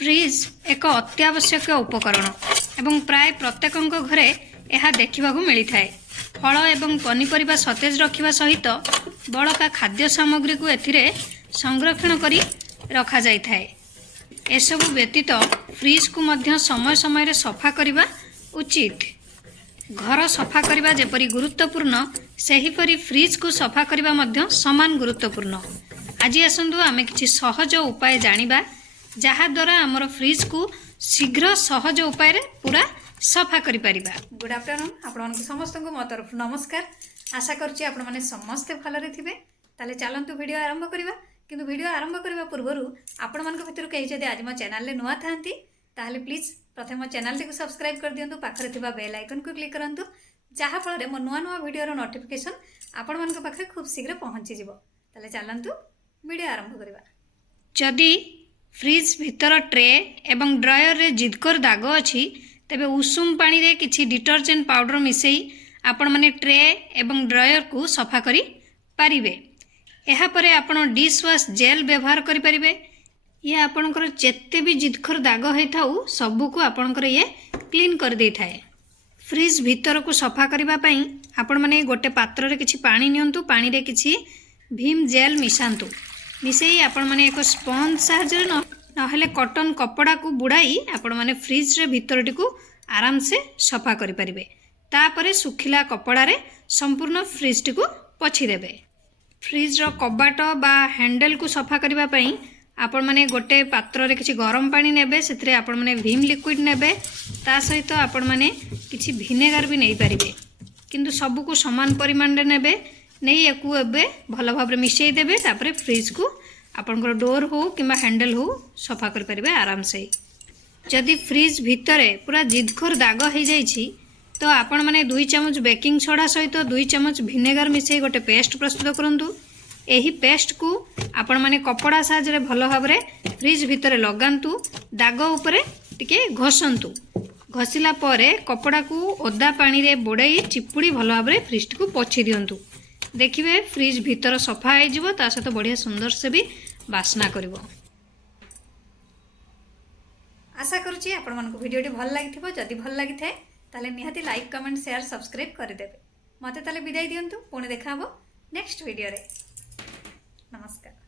Fridge एक अत्यावश्यक उपकरण एवं प्राय प्रत्येक घरे यह देखा मिलता है। फल एवं पनीपरिबा सतेज रखा सहित बड़का खाद्य सामग्री को एथिरे संरक्षण करी रखा जाय थाए। एसबु व्यतीत फ्रिज को मध्य समय समय सफा करने उचित। घर सफा करने जेपरी गुरुत्वपूर्ण सेहीपरी फ्रिज को सफा करने मध्य समान गुरुत्वपूर्ण। आज आसतु आमे किछि सहज उपाय जानिबा जहाद्वारा आमर फ्रिज को शीघ्र सहज उपाय पूरा सफा करि परिबा। गुड आफ्टरनून आपण समस्त को मो तरफ नमस्कार। आशा करुच्ची आपण माने समस्ते भलरे थिबे। ताले चलंतु वीडियो आरंभ करिबा। किंतु वीडियो आरंभ करबा पूर्वरु आपण मानक भितर कहि जदि आज मो चैनल ले नुआ थांती ताले प्लीज प्रथम मो चैनल को सब्सक्राइब कर दियंतु। पाखरे थिबा बेल आइकन को क्लिक करंतु जहा फल मो नुआ नुआ वीडियो रो नोटिफिकेशन आपण मानक पाखरे खूब शीघ्र पहुंची जिवो। ताले चलंतु वीडियो आरंभ करिबा। जदि फ्रिज भितर ट्रे एवं ड्रायर रे जिदकर दाग अछि तेबे उषुम पानी रे किछि डिटर्जेंट पाउडर मिसई आपण माने ट्रे एवं ड्रायर को सफा करि पारिबे। एहा परे आपण डिश वाश जेल व्यवहार करि पारिबे। ये आपणकर जेते भी जिदखर दाग होई थाउ सबु को आपणकर ये क्लीन कर दे थाए। फ्रिज भितर को सफा करबा पई आपण माने गोटे पात्र रे किछि पानी नियंतु। पानी रे किछि भीम जेल मिसांतु। मिसई आपण माने एक स्पंज साहाय्य नहले कॉटन कपड़ा को बुड़ाई आपण माने फ्रिज रे भितरटी को आराम से सफा करि परिबे। तापरे सुखिला कपड़ा रे संपूर्ण फ्रिज टी को पोछि देबे। फ्रिज रो कबाट बा हैंडल को सफा करबा पई आपण माने गोटे पात्र रे किछि गरम पानी नेबे। सेथरे आपण माने भीम लिक्विड नेबे। ता सहित आपण माने किछि विनेगर भी नै परिबे। किंतु सबु को समान परिमाण रे नेबे। नहीं याकू एबे भल भाव मिसई देबे। तापरे फ्रिज को आपनकर डोर हो किंबा हैंडल हो सफा कर परिबे आराम से। जदि फ्रिज भितरे पूरा जिदखोर दाग हो जाइछि तो आपण माने 2 चम्मच बेकिंग सोडा सहित 2 चम्मच विनेगर मिसई गोटे पेस्ट प्रस्तुत करंतु। एही पेस्ट को आपण माने कपड़ा साहाय्य भल भाव फ्रिज भितरे लगांतु। दाग उपरे टिके घसंतु। घसिला परे कपड़ा को ओदा पानी रे बोड़ाई चिपुड़ी भल भाव फ्रिज को पोछि दियंतु। देखिए फ्रिज भीतर सफा हो ता सहित बढ़िया सुंदर से भी बास्ना करिवो। आशा करुच्ची आपण मानक वीडियोटी भल लगी। जदि भल लगी थाए ताले निहाती लाइक कमेंट शेयर सब्सक्राइब करदेवे। मते ताले विदाई दियंतु। पुणी देखा हबो नेक्स्ट वीडियो रे। नमस्कार।